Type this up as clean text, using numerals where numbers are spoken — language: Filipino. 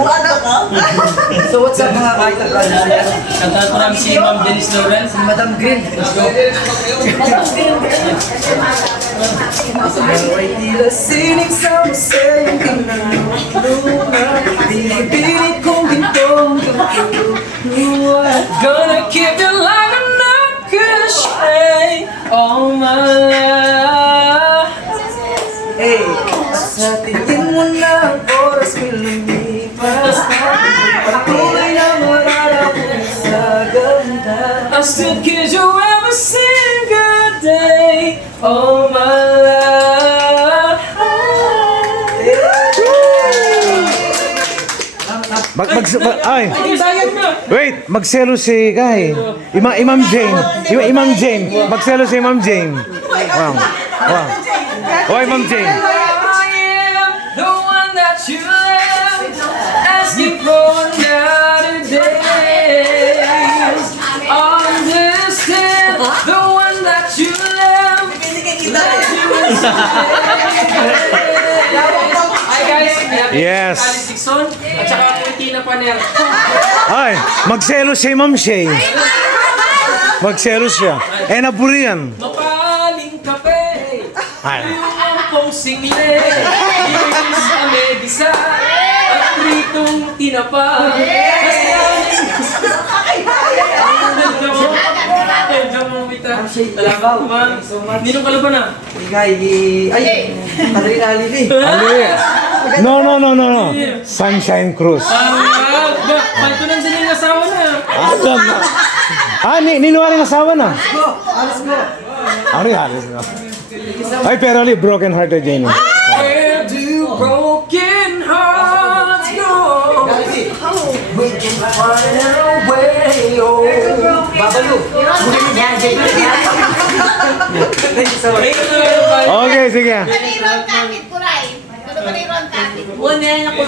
Ano ka? So what's up mga idol? Shoutout po namin si Ma'am Denise Lawrence. Si Madam Green. Let's go. Ay tila sinig sa masayang kinaluluna. Binibinig kong gintong gululuwa. Gonna keep you like a ricochet all my life. Hey, sa tingin mo na ang oras may lumipas na. Patuloy na mararating sa ganda. I still kiss you every single day all my life. Wait, magselo si Guy. Imam Jane. Imam Jane. Magselo si Imam Jane. Wow. Wow. Oh, Imam Jane. I am the one that you left, asking for another day. Understand the one that you left, that you Hi guys, Yes. Alex Dixon at saka Tina Paner. Ay, magselo si Imam Shay. Magselo siya. Eh, naburian. Mapaling kape, Ay. yung pong single, iris amedisa, at pritong tinapa. Ninong kalaban na? Ay, adrenaline eh. No, no, no, no, no. Sunshine Cruise. Pantunan din yung asawa na. Alam na. Ninuha ng asawa na. Go, alas go. Halos na. Ay, pero ali, broken hearted Jane. Where do broken hearts go? We can find a way, oh. Babalu. Okay, sige. Paniron kapit, kuray. Ano paniron kapit? Muna yan ako.